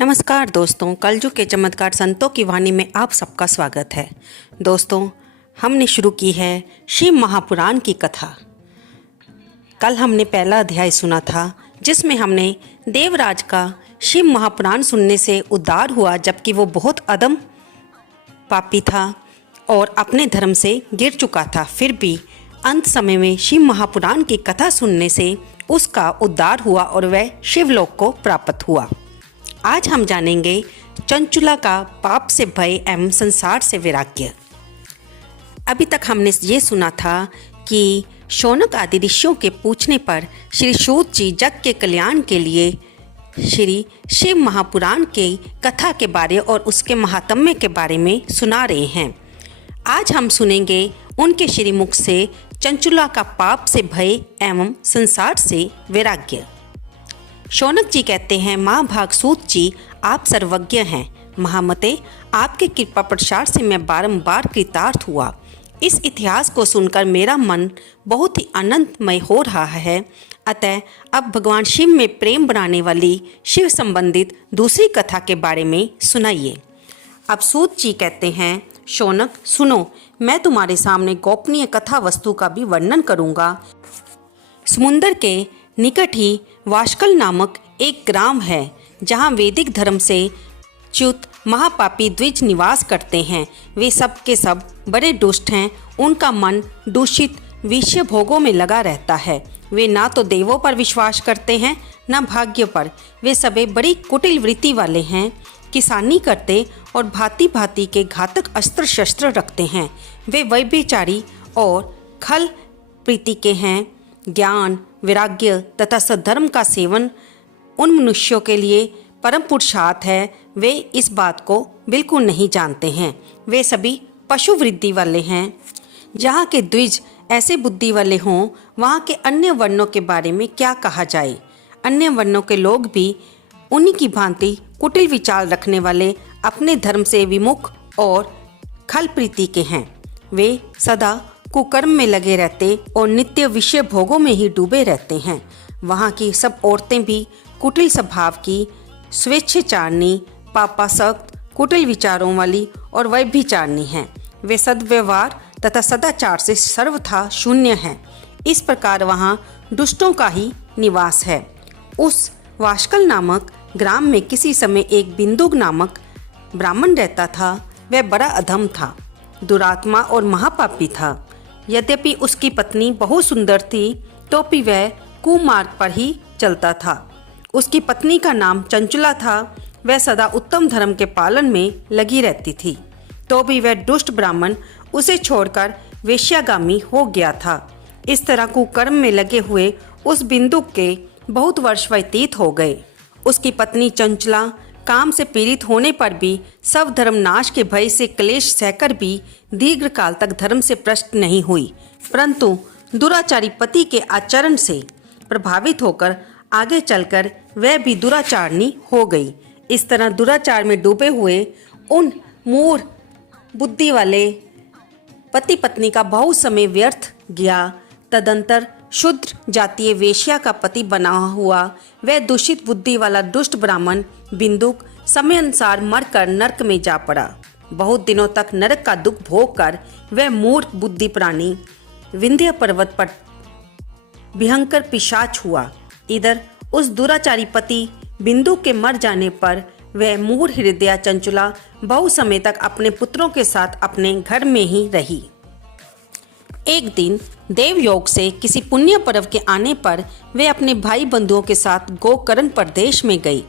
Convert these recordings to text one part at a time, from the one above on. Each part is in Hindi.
नमस्कार दोस्तों, कलयुग के चमत्कार संतों की वाणी में आप सबका स्वागत है। दोस्तों, हमने शुरू की है शिव महापुराण की कथा। कल हमने पहला अध्याय सुना था जिसमें हमने देवराज का शिव महापुराण सुनने से उद्धार हुआ, जबकि वो बहुत अधम पापी था और अपने धर्म से गिर चुका था। फिर भी अंत समय में शिव महापुराण की कथा सुनने से उसका उद्धार हुआ और वह शिवलोक को प्राप्त हुआ। आज हम जानेंगे चंचुला का पाप से भय एवं संसार से वैराग्य। अभी तक हमने ये सुना था कि शौनक आदि ऋषियों के पूछने पर श्री सूत जी जग के कल्याण के लिए श्री शिव महापुराण की कथा के बारे और उसके महात्म्य के बारे में सुना रहे हैं। आज हम सुनेंगे उनके श्री मुख से चंचुला का पाप से भय एवं संसार से वैराग्य। शौनक जी कहते हैं, महाभाग सूत जी, आप सर्वज्ञ हैं। महामते, आपके कृपा प्रसार से मैं बारंबार कृतार्थ हुआ। इस इतिहास को सुनकर मेरा मन बहुत ही आनंदमय हो रहा है। अतः अब भगवान शिव में प्रेम बनाने वाली शिव संबंधित दूसरी कथा के बारे में सुनाइए। अब सूत जी कहते हैं, शौनक सुनो, मैं तुम्हारे सामने गोपनीय कथा वस्तु का भी वर्णन करूंगा। समुंदर के निकट ही वाशकल नामक एक ग्राम है, जहाँ वैदिक धर्म से च्युत महापापी द्विज निवास करते हैं। वे सब के सब बड़े दुष्ट हैं। उनका मन दूषित विषय भोगों में लगा रहता है। वे ना तो देवों पर विश्वास करते हैं न भाग्य पर। वे सभी बड़ी कुटिल वृत्ति वाले हैं। किसानी करते और भांति भांति के घातक अस्त्र शस्त्र रखते हैं। वे व्यभिचारी और खल प्रीति के हैं। ज्ञान, वैराग्य तथा सद्धर्म का सेवन उन मनुष्यों के लिए परम पुरुषार्थ है। वे इस बात को बिल्कुल नहीं जानते हैं। वे सभी पशु वृत्ति वाले हैं। जहाँ के द्विज ऐसे बुद्धि वाले हों, वहाँ के अन्य वर्णों के बारे में क्या कहा जाए। अन्य वर्णों के लोग भी उन्हीं की भांति कुटिल विचार रखने वाले, अपने धर्म से विमुख और खल प्रीति के हैं। वे सदा कुकर्म में लगे रहते और नित्य विषय भोगों में ही डूबे रहते हैं। वहाँ की सब औरतें भी कुटिल स्वभाव की, स्वेच्छाचारणी, पापासक्त, कुटिल विचारों वाली और व्यभिचारिणी हैं। वे सद्व्यवहार तथा सदाचार से सर्वथा शून्य हैं। इस प्रकार वहाँ दुष्टों का ही निवास है। उस वाशकल नामक ग्राम में किसी समय एक बिंदुक नामक ब्राह्मण रहता था। वह बड़ा अधम था, दुरात्मा और महापापी था। यद्यपि उसकी पत्नी बहुत सुंदर थी, तो भी वह कुमार्ग पर ही चलता था। उसकी पत्नी का नाम चंचुला था। वह सदा उत्तम धर्म के पालन में लगी रहती थी, तो भी वह दुष्ट ब्राह्मण उसे छोड़कर वेश्यागामी हो गया था। इस तरह कुकर्म में लगे हुए उस बिंदुक के बहुत वर्ष व्यतीत हो गए। उसकी पत्नी चंचला काम से पीड़ित होने पर भी सब धर्म नाश के भय से क्लेश सहकर भी दीर्घ काल तक धर्म से भ्रष्ट नहीं हुई, परंतु दुराचारी पति के आचरण से प्रभावित होकर आगे चलकर वह भी दुराचारणी हो गई। इस तरह दुराचार में डूबे हुए उन मूढ़ बुद्धि वाले पति पत्नी का बहुत समय व्यर्थ गया। तदंतर शूद्र जातीय वेश्या का पति बना हुआ वह दूषित बुद्धि वाला दुष्ट ब्राह्मण बिंदुक समय अनुसार मरकर नरक में जा पड़ा। बहुत दिनों तक नरक का दुख भोग कर वह मूर्ख बुद्धि प्राणी विंध्य पर्वत पर भयंकर पिशाच हुआ। इधर उस दुराचारी पति बिंदु के मर जाने पर वह मूढ़ हृदया चंचुला बहुत समय तक अपने पुत्रों के साथ अपने घर में ही रही। एक दिन देवयोग से किसी पुण्य पर्व के आने पर वे अपने भाई बंधुओं के साथ गोकर्ण प्रदेश में गई।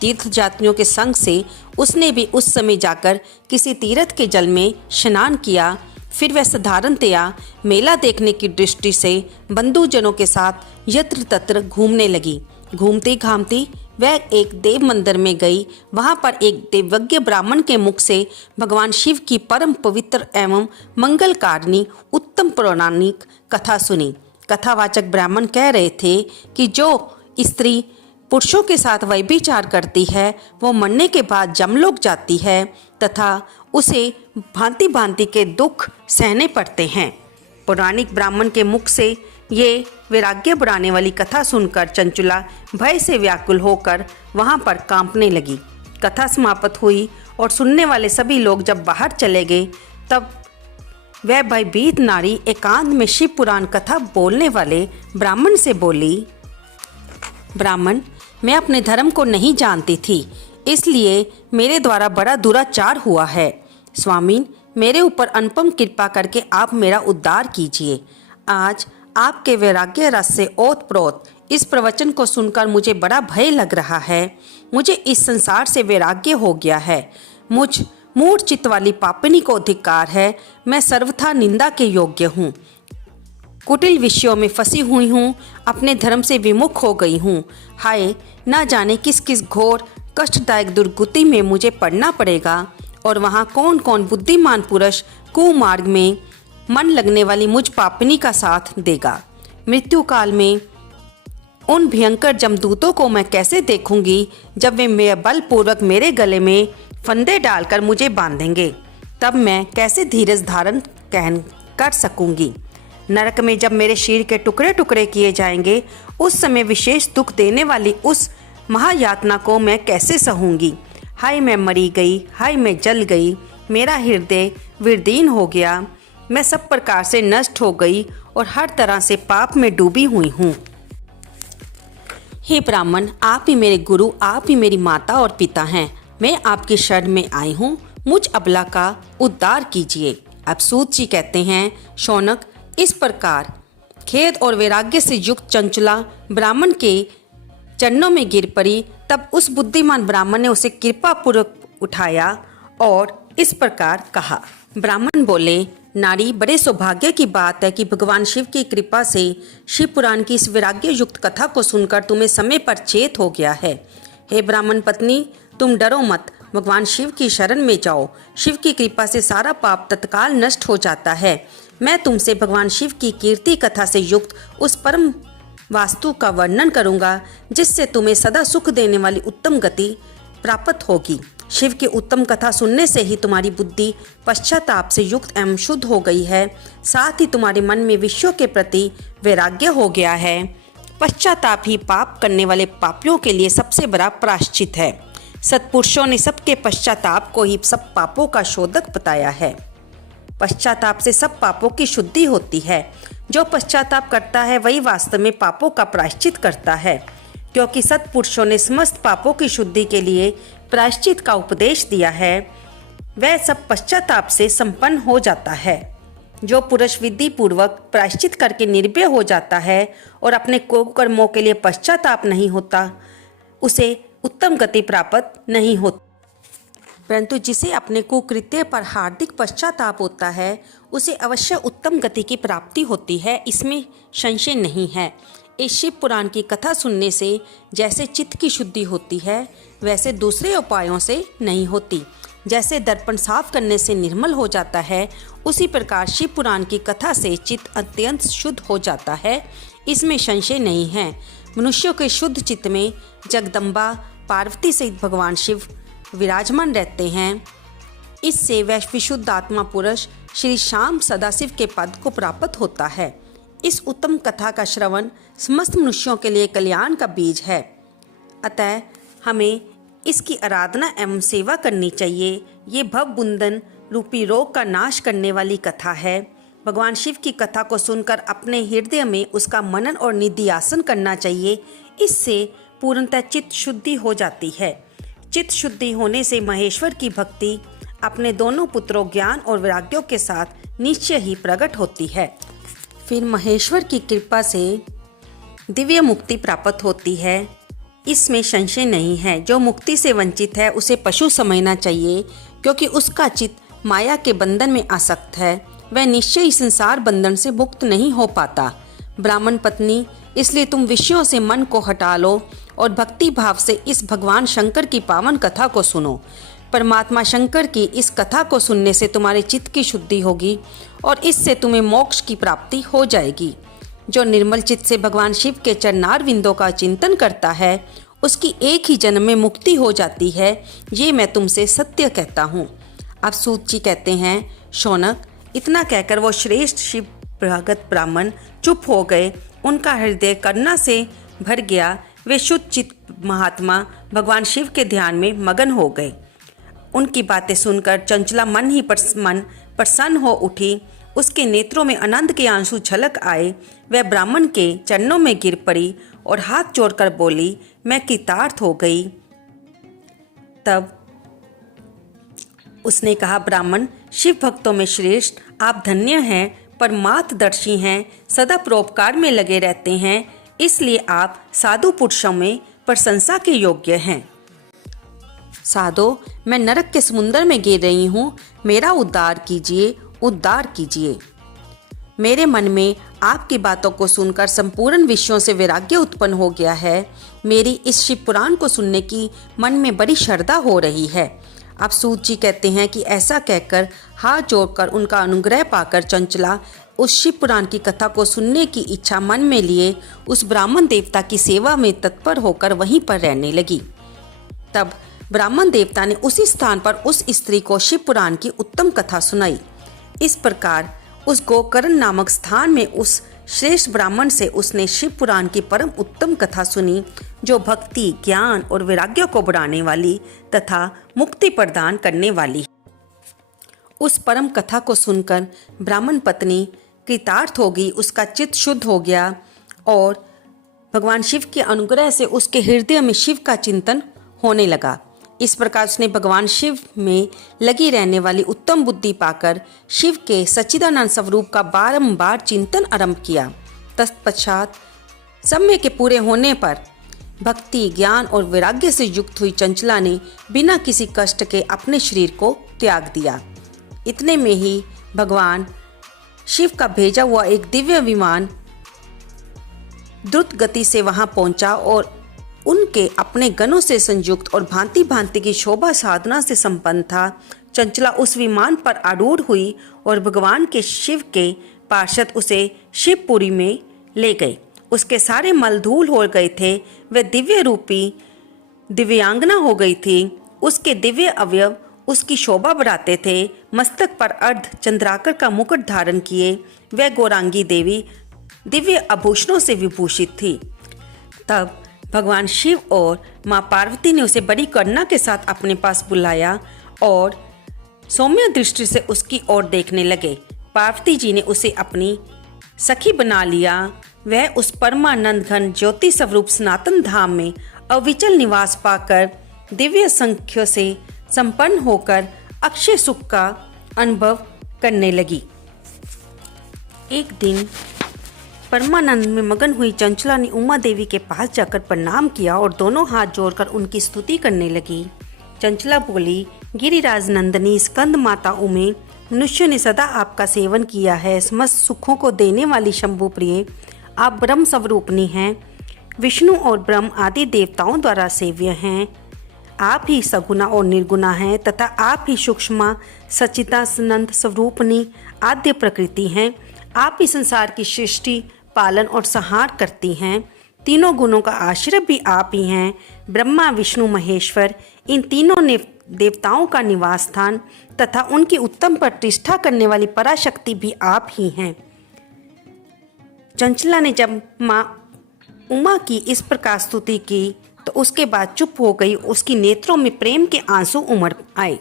तीर्थ यात्रियों के संग से उसने भी उस समय जाकर किसी तीर्थ के जल में स्नान किया। फिर वह साधारणतया मेला देखने की दृष्टि से बंधुजनों के साथ यत्र तत्र घूमने लगी। घूमती घामती वह एक देव मंदिर में गई। वहां पर एक देवज्ञ ब्राह्मण के मुख से भगवान शिव की परम पवित्र एवं मंगलकारिणी उत्तम पौराणिक कथा सुनी। कथावाचक ब्राह्मण कह रहे थे कि जो स्त्री पुरुषों के साथ व्यभिचार करती है वो मरने के बाद जमलोक जाती है तथा उसे भांति भांति के दुख सहने पड़ते हैं। पौराणिक ब्राह्मण के मुख से ये वैराग्य बढ़ाने वाली कथा सुनकर चंचुला भय से व्याकुल होकर वहां पर कांपने लगी। कथा समाप्त हुई और सुनने वाले सभी लोग जब बाहर चले गए, तब वह भयभीत नारी एकांत में शिव पुराण कथा बोलने वाले ब्राह्मण से बोली, ब्राह्मण, मैं अपने धर्म को नहीं जानती थी, इसलिए मेरे द्वारा बड़ा दुराचार हुआ है। स्वामीन, मेरे ऊपर अनुपम कृपा करके आप मेरा उद्धार कीजिए। आज आपके वैराग्य रस से ओतप्रोत इस प्रवचन को सुनकर मुझे बड़ा भय लग रहा है। मुझे इस संसार से वैराग्य हो गया है। मुझ मूढ़ चित्त वाली पापिनी को धिक्कार है। मैं सर्वथा निंदा के योग्य हूँ। कुटिल विषयों में फंसी हुई हूँ, अपने धर्म से विमुख हो गई हूँ। हाय, ना जाने किस किस घोर कष्टदायक दुर्गति में मुझे पड़ना पड़ेगा और वहाँ कौन कौन बुद्धिमान पुरुष कुमार्ग में मन लगने वाली मुझ पापिनी का साथ देगा। मृत्यु काल में उन भयंकर जमदूतों को मैं कैसे देखूंगी जब वे बलपूर्वक मेरे गले में फंदे डालकर मुझे बांधेंगे। तब मैं कैसे धीरज धारण कर सकूंगी। नरक में जब मेरे शरीर के टुकड़े टुकड़े किए जाएंगे, उस समय विशेष दुख देने वाली उस महायातना को मैं कैसे सहूंगी। हाय, मैं मरी गई, हाय मैं जल गई, मेरा हृदय विदीर्ण हो गया, मैं सब प्रकार से नष्ट हो गई और हर तरह से पाप में डूबी हुई हूँ। हे ब्राह्मण, आप ही मेरे गुरु, आप ही मेरी माता और पिता हैं। मैं आपकी शरण में आई हूँ, मुझ अबला का उद्धार कीजिए। अब सूत जी कहते हैं, शौनक, इस प्रकार खेद और वैराग्य से युक्त चंचला ब्राह्मण के चरणों में गिर पड़ी। तब उस बुद्धिमान ब्राह्मण ने उसे कृपा पूर्वक उठाया और इस प्रकार कहा। ब्राह्मण बोले, नारी, बड़े सौभाग्य की बात है कि भगवान शिव की कृपा से शिव पुराण की इस वैराग्य युक्त कथा को सुनकर तुम्हें समय पर चेत हो गया है। हे ब्राह्मण पत्नी, तुम डरो मत, भगवान शिव की शरण में जाओ। शिव की कृपा से सारा पाप तत्काल नष्ट हो जाता है। मैं तुमसे भगवान शिव की कीर्ति कथा से युक्त उस परम वास्तु का वर्णन करूंगा जिससे तुम्हें सदा सुख देने वाली उत्तम गति प्राप्त होगी। शिव की उत्तम कथा सुनने से ही तुम्हारी बुद्धि पश्चाताप से युक्त एवं शुद्ध हो गई है। साथ ही तुम्हारे मन में विश्व के प्रति वैराग्य हो गया है। पश्चाताप ही पाप करने वाले पापियों के लिए सबसे बड़ा प्रायश्चित है। सत्पुरुषों ने सबके पश्चाताप को ही सब पापों का शोधक बताया है। पश्चाताप से सब पापों की शुद्धि होती है। जो पश्चाताप करता है वही वास्तव में पापों का प्रायश्चित करता है, क्योंकि सत्पुरुषों ने समस्त पापों की शुद्धि के लिए प्रायश्चित का उपदेश दिया है। वह सब पश्चाताप से संपन्न हो जाता है। जो पुरुष विधि पूर्वक प्रायश्चित करके निर्भय हो जाता है और अपने कुकर्मों के लिए पश्चाताप नहीं होता, उसे उत्तम गति प्राप्त नहीं होती। परंतु जिसे अपने कुकृत्य पर हार्दिक पश्चाताप होता है, उसे अवश्य उत्तम गति की प्राप्ति होती है, इसमें संशय नहीं है। इस शिव पुराण की कथा सुनने से जैसे चित्त की शुद्धि होती है, वैसे दूसरे उपायों से नहीं होती। जैसे दर्पण साफ करने से निर्मल हो जाता है, उसी प्रकार शिव पुराण की कथा से चित्त अत्यंत शुद्ध हो जाता है, इसमें संशय नहीं है। मनुष्यों के शुद्ध चित्त में जगदम्बा पार्वती सहित भगवान शिव विराजमान रहते हैं। इससे वह विशुद्ध आत्मा पुरुष श्री श्याम सदाशिव के पद को प्राप्त होता है। इस उत्तम कथा का श्रवण समस्त मनुष्यों के लिए कल्याण का बीज है। अतः हमें इसकी आराधना एवं सेवा करनी चाहिए। ये भवबंधन रूपी रोग का नाश करने वाली कथा है। भगवान शिव की कथा को सुनकर अपने हृदय में उसका मनन और निधिध्यासन करना चाहिए। इससे पूर्णतः चित्त शुद्धि हो जाती है। चित्त शुद्धि होने से महेश्वर की भक्ति अपने दोनों पुत्रों ज्ञान और वैराग्यों के साथ निश्चय ही प्रकट होती है। फिर महेश्वर की कृपा से दिव्य मुक्ति प्राप्त होती है, इसमें संशय नहीं है। जो मुक्ति से वंचित है उसे पशु समझना चाहिए, क्योंकि उसका चित्त माया के बंधन में आसक्त है। वह निश्चय ही संसार बंधन से मुक्त नहीं हो पाता। ब्राह्मण पत्नी, इसलिए तुम विषयों से मन को हटा लो और भक्ति भाव से इस भगवान शंकर की पावन कथा को सुनो। परमात्मा शंकर की इस कथा को सुनने से तुम्हारे चित्त की शुद्धि होगी और इससे तुम्हें मोक्ष की प्राप्ति हो जाएगी। जो निर्मल चित्त से भगवान शिव के चरणार विंदों का चिंतन करता है, उसकी एक ही जन्म में मुक्ति हो जाती है। ये मैं तुमसे सत्य कहता हूँ। अब सूत जी कहते हैं, शौनक, इतना कहकर वो श्रेष्ठ शिव भगत ब्राह्मण चुप हो गए। उनका हृदय करुणा से भर गया। वे शुद्ध चित्त महात्मा भगवान शिव के ध्यान में मगन हो गए। उनकी बातें सुनकर चंचला मन ही मन प्रसन्न हो उठी। उसके नेत्रों में आनंद के आंसू झलक आए। वह ब्राह्मण के चरणों में गिर पड़ी और हाथ जोड़कर बोली, मैं कृतार्थ हो गई। तब उसने कहा, ब्राह्मण, शिव भक्तों में श्रेष्ठ आप धन्य हैं, परमार्थदर्शी हैं, सदा परोपकार में लगे रहते हैं, इसलिए आप साधु पुरुषों में प्रशंसा के योग्य हैं। साधो, मैं नरक के समुद्र में गिर रही हूँ, मेरा उद्धार कीजिए, उद्धार कीजिए। मेरे मन में आपकी बातों को सुनकर संपूर्ण विषयों से वैराग्य उत्पन्न हो गया है। मेरी इस शिव पुराण को सुनने की मन में बड़ी श्रद्धा हो रही है। आप सूत जी कहते हैं कि ऐसा कहकर हाथ जोड़कर उनका अनुग्रह पाकर चंचला उस शिव पुराण की कथा को सुनने की इच्छा मन में लिए उस ब्राह्मण देवता की सेवा में तत्पर होकर वहीं पर रहने लगी। तब ब्राह्मण देवता ने उसी स्थान पर उस स्त्री को शिव पुराण की उत्तम कथा सुनाई। इस प्रकार उस गोकर्ण नामक स्थान में उस श्रेष्ठ ब्राह्मण से उसने शिव पुराण की परम उत्तम कथा सुनी, जो भक्ति, ज्ञान और वैराग्य को बढ़ाने वाली तथा मुक्ति प्रदान करने वाली। उस परम कथा को सुनकर ब्राह्मण पत्नी कृतार्थ हो गई। उसका चित्त शुद्ध हो गया और भगवान शिव के अनुग्रह से उसके हृदय में शिव का चिंतन होने लगा। इस प्रकार उसने भगवान शिव में लगी रहने वाली उत्तम बुद्धि पाकर शिव के सच्चिदानंद स्वरूप का बारंबार चिंतन आरंभ किया। तत्पश्चात समय के पूरे होने पर भक्ति, ज्ञान और वैराग्य से युक्त हुई चंचला ने बिना किसी कष्ट के अपने शरीर को त्याग दिया। इतने में ही भगवान शिव का भेजा हुआ एक दिव्य विमान द्रुत गति से वहां पहुंचा और उनके अपने गणों से संयुक्त और भांति भांति की शोभा साधना से संपन्न था। चंचला उस विमान पर आरूढ़ हुई और भगवान के शिव के पार्षद उसे शिवपुरी में ले गए। उसके सारे मल धूल हो गए थे। वह दिव्य रूपी दिव्यांगना हो गई थी। उसके दिव्य अवयव उसकी शोभा बढ़ाते थे। मस्तक पर अर्ध चंद्राकर का मुकुट धारण किए वह गौरांगी देवी दिव्य आभूषणों से विभूषित थी। तब भगवान शिव और माँ पार्वती ने उसे बड़ी करुणा के साथ अपने पास बुलाया और सौम्य दृष्टि से उसकी ओर देखने लगे। पार्वती जी ने उसे अपनी सखी बना लिया। वह उस परमानंद घन ज्योति स्वरूप सनातन धाम में अविचल निवास पाकर दिव्य संख्य से संपन्न होकर अक्षय सुख का अनुभव करने लगी। एक दिन परमानंद में मगन हुई चंचला ने उमा देवी के पास जाकर प्रणाम किया और दोनों हाथ जोड़कर उनकी स्तुति करने लगी। चंचला बोली, गिरिराज नंदनी स्कंद माता उमे, मनुष्य ने सदा आपका सेवन किया है। समस्त सुखों को देने वाली शंभु प्रिय, आप ब्रह्म स्वरूपनी हैं। विष्णु और ब्रह्म आदि देवताओं द्वारा सेव्य हैं। आप ही सगुना और निर्गुणा हैं तथा आप ही सूक्ष्मा सच्चिदानंद स्वरूपनी आद्य प्रकृति हैं। आप ही संसार की सृष्टि, पालन और संहार करती हैं। तीनों गुणों का आश्रय भी आप ही हैं। ब्रह्मा, विष्णु, महेश्वर, इन तीनों ने देवताओं का निवास स्थान तथा उनकी उत्तम प्रतिष्ठा करने वाली पराशक्ति भी आप ही हैं। चंचला ने जब माँ उमा की इस प्रकार स्तुति की तो उसके बाद चुप हो गई। उसकी नेत्रों में प्रेम के आंसू उमड़ आए।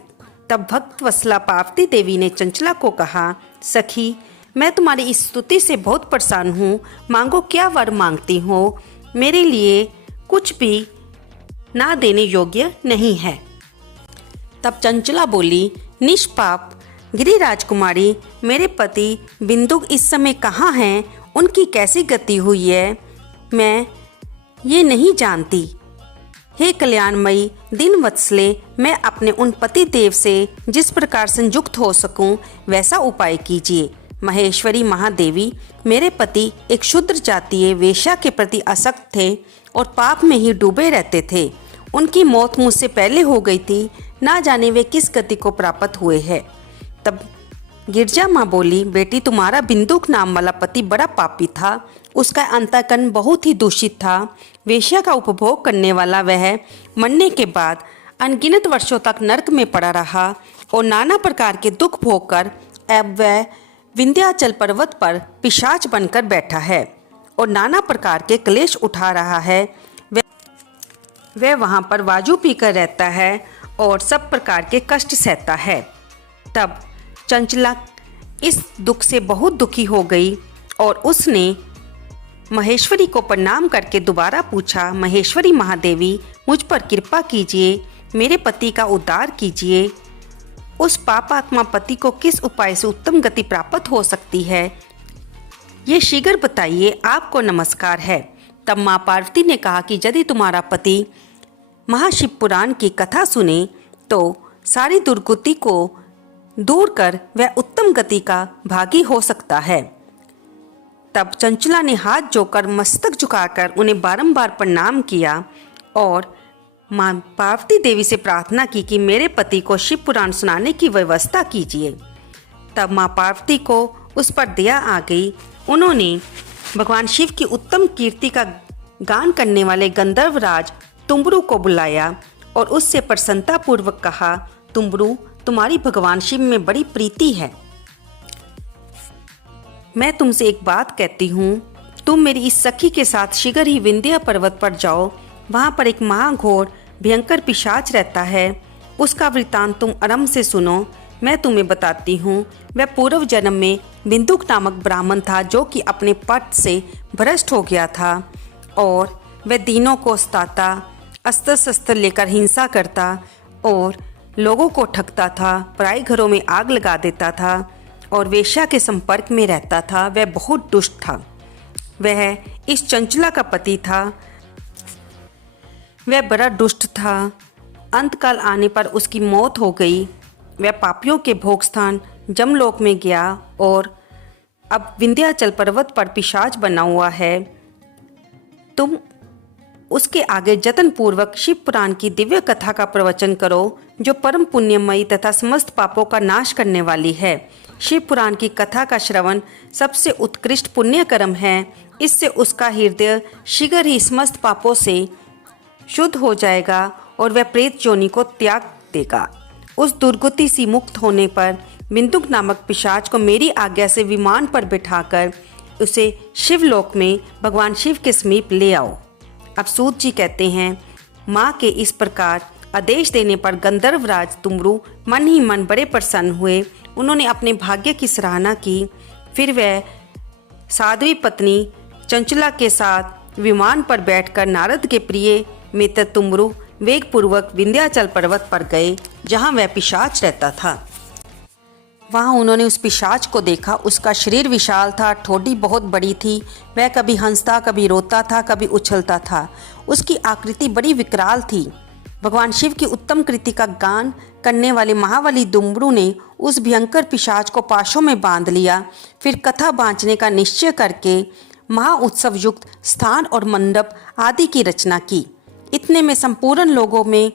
तब भक्त वत्सला पार्वती देवी ने चंचला को कहा, सखी, मैं तुम्हारी इस स्तुति से बहुत परेशान हूँ। मांगो, क्या वर मांगती हो? मेरे लिए कुछ भी ना देने योग्य नहीं है। तब चंचला बोली, निष्पाप गिरिराज कुमारी, मेरे पति बिंदु इस समय कहाँ हैं? उनकी कैसी गति हुई है? मैं ये नहीं जानती। हे कल्याणमयी दिन वत्सले, मैं अपने उन पति देव से जिस प्रकार संयुक्त हो सकूं वैसा उपाय कीजिए। महेश्वरी महादेवी, मेरे पति एक शूद्र जातीय वेश्या के प्रति आसक्त थे और पाप में ही डूबे रहते थे। उनकी मौत मुझसे पहले हो गई थी। ना जाने वे किस गति को प्राप्त हुए हैं। तब गिरजा माँ बोली, बेटी, तुम्हारा बिंदुक नाम वाला पति बड़ा पापी था। उसका अंतःकरण बहुत ही दूषित था। वेश्या का उपभोग करने वाला वह मरने के बाद अनगिनत वर्षों तक नरक में पड़ा रहा और नाना प्रकार के दुख भोग कर अब वह विंध्याचल पर्वत पर पिशाच बनकर बैठा है और नाना प्रकार के क्लेश उठा रहा है। वह वह वहाँ पर वाजू पीकर रहता है और सब प्रकार के कष्ट सहता है। तब चंचला इस दुख से बहुत दुखी हो गई और उसने महेश्वरी को प्रणाम करके दोबारा पूछा, महेश्वरी महादेवी, मुझ पर कृपा कीजिए, मेरे पति का उद्धार कीजिए। उस पापात्मा पति को किस उपाय से उत्तम गति प्राप्त हो सकती है, ये शीघ्र बताइए, आपको नमस्कार है। तब माँ पार्वती ने कहा कि यदि तुम्हारा पति महाशिव पुराण की कथा सुने तो सारी दुर्गति को दूर कर वह उत्तम गति का भागी हो सकता है। तब चंचला ने हाथ जोड़कर मस्तक झुकाकर उन्हें बारंबार प्रणाम किया और माँ पार्वती देवी से प्रार्थना की कि मेरे पति को शिव पुराण सुनाने की व्यवस्था कीजिए। तब माँ पार्वती को उस पर दया आ गई। उन्होंने भगवान शिव की उत्तम कीर्ति का गान करने वाले गंधर्वराज तुम्बरू को बुलाया और उससे प्रसन्नतापूर्वक कहा, तुम्बरू, तुम्हारी भगवान शिव में बड़ी प्रीति है। मैं तुमसे एक बात कहती हूँ, तुम मेरी इस सखी के साथ शीघ्र ही विंध्य पर्वत पर जाओ। वहाँ पर एक महाघोर भयंकर पिशाच रहता है, उसका वृत्तांत तुम आराम से सुनो। मैं तुम्हें बताती हूँ, वह पूर्व जन्म में बिंदुक नामक ब्राह्मण था जो कि अपने पट से भ्रष्ट हो गया था और वह दीनों को सताता, अस्त्र शस्त्र लेकर हिंसा करता और लोगों को ठगता था, पराई घरों में आग लगा देता था और वेश्या के संपर्क में रहता था। वह बहुत दुष्ट था। वह इस चंचला का पति था। वह बड़ा दुष्ट था। अंतकाल आने पर उसकी मौत हो गई। वह पापियों के भोग स्थान जमलोक में गया और अब विंध्याचल पर्वत पर पिशाच बना हुआ है। तुम उसके आगे जतनपूर्वक शिव पुराण की दिव्य कथा का प्रवचन करो, जो परम पुण्यमयी तथा समस्त पापों का नाश करने वाली है। शिव पुराण की कथा का श्रवण सबसे उत्कृष्ट पुण्य कर्म है। इससे उसका हृदय शीघ्र ही समस्त पापों से शुद्ध हो जाएगा और वह प्रेत योनि को त्याग देगा। उस दुर्गति से मुक्त होने पर बिंदुक नामक पिशाच को मेरी आज्ञा से विमान पर बिठाकर उसे शिवलोक में भगवान शिव के समीप ले आओ। अब सूत जी कहते हैं, माँ के इस प्रकार आदेश देने पर गंधर्वराज तुम्बरू मन ही मन बड़े प्रसन्न हुए। उन्होंने अपने भाग्य की सराहना की। फिर वह साध्वी पत्नी चंचला के साथ विमान पर बैठकर नारद के प्रिय मित्र तुम्बरू वेगपूर्वक विंध्याचल पर्वत पर गए, जहाँ वह पिशाच रहता था। वहाँ उन्होंने उस पिशाच को देखा। उसका शरीर विशाल था, ठोडी बहुत बड़ी थी। वह कभी हंसता, कभी रोता था, कभी उछलता था। उसकी आकृति बड़ी विकराल थी। भगवान शिव की उत्तम कृति का गान करने वाले महाबली तुम्बरू ने उस भयंकर पिशाच को पाशों में बांध लिया। फिर कथा बाँचने का निश्चय करके महा उत्सव युक्त स्थान और मंडप आदि की रचना की। इतने में संपूर्ण लोगों में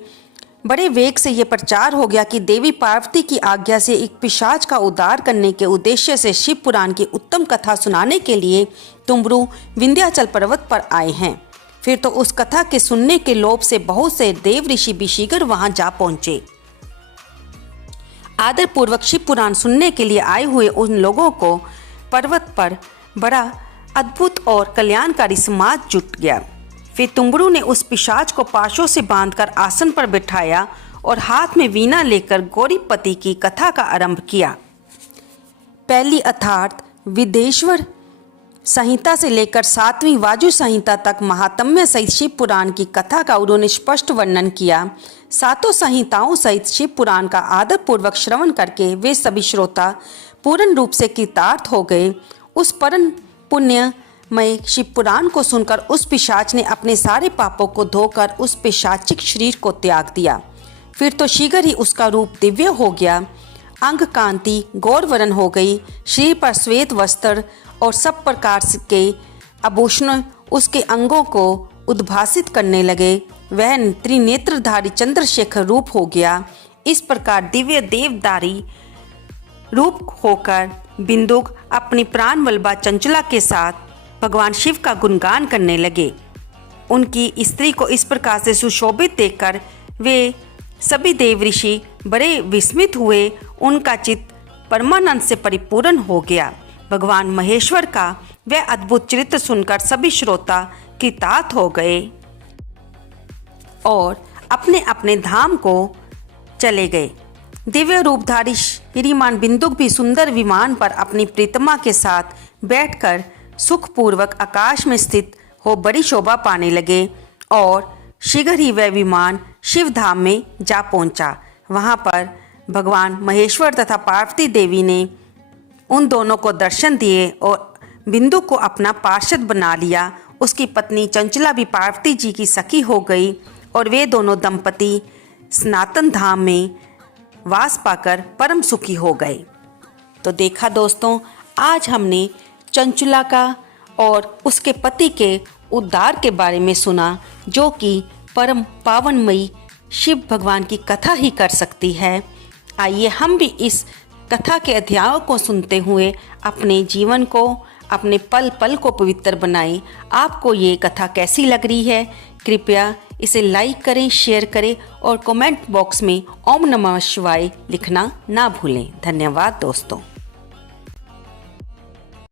बड़े वेग से यह प्रचार हो गया कि देवी पार्वती की आज्ञा से एक पिशाच का उद्धार करने के उद्देश्य से शिव पुराण की उत्तम कथा सुनाने के लिए तुम्बरू विंध्याचल पर्वत पर आए हैं। फिर तो उस कथा के सुनने के लोभ से बहुत से देव ऋषि भी शीघ्र वहां जा पहुंचे। आदर पूर्वक शिव पुराण सुनने के लिए आए हुए उन लोगों को पर्वत पर बड़ा अद्भुत और कल्याणकारी समाज जुट गया। फिर तुम्बरू ने उस पिशाच को पाशों से बांधकर आसन पर बिठाया और हाथ में वीणा लेकर गौरीपति की कथा का आरंभ किया। पहली अर्थात विदेश्वर संहिता से लेकर 7वीं वाजु संहिता तक महात्म्य सहित शिव पुराण की कथा का उन्होंने स्पष्ट वर्णन किया। सातों संहिताओं सहित शिव पुराण का आदर पूर्वक श्रवण करके वे सभी श्रोता पूर्ण रूप से कृतार्थ हो गए। उस परम पुण्यमय शिव पुराण को सुनकर उस पिशाच ने अपने सारे पापों को धोकर उस पिशाचिक शरीर को त्याग दिया। फिर तो शीघ्र ही उसका रूप दिव्य हो गया। अंग कांति गौरवर्ण हो गई। शरीर पर श्वेत वस्त्र और सब प्रकार के आभूषण उसके अंगों को उद्भासित करने लगे। वह त्रिनेत्रधारी चंद्रशेखर रूप हो गया। इस प्रकार दिव्य देवदारी रूप होकर बिंदुक अपनी प्राण वल्लभा चंचला के साथ भगवान शिव का गुणगान करने लगे। उनकी स्त्री को इस प्रकार से सुशोभित देखकर वे सभी देव ऋषि बड़े विस्मित हुए। उनका चित्त परमानंद से परिपूर्ण हो गया। भगवान महेश्वर का वह अद्भुत चरित्र सुनकर सभी श्रोता कृतार्थ हो गए। और अपने अपने धाम को चले गए। दिव्य रूपधारी श्रीमान बिंदुक भी सुंदर विमान पर अपनी प्रीतमा के साथ बैठकर सुखपूर्वक आकाश में स्थित हो बड़ी शोभा पाने लगे और शीघ्र ही वह विमान शिवधाम में जा पहुंचा। वहां पर भगवान महेश्वर तथा पार्वती देवी ने उन दोनों को दर्शन दिए और बिंदु को अपना पार्षद बना लिया। उसकी पत्नी चंचला भी पार्वती जी की सखी हो गई और वे दोनों दंपति सनातन धाम में वास पाकर परम सुखी हो गए। तो देखा दोस्तों, आज हमने चंचला का और उसके पति के उद्धार के बारे में सुना, जो कि परम पावनमयी शिव भगवान की कथा ही कर सकती है। आइए हम भी इस कथा के अध्यायों को सुनते हुए अपने जीवन को, अपने पल पल को पवित्र बनाएं। आपको ये कथा कैसी लग रही है? कृपया इसे लाइक करें, शेयर करें और कमेंट बॉक्स में ओम नमः शिवाय लिखना ना भूलें। धन्यवाद दोस्तों।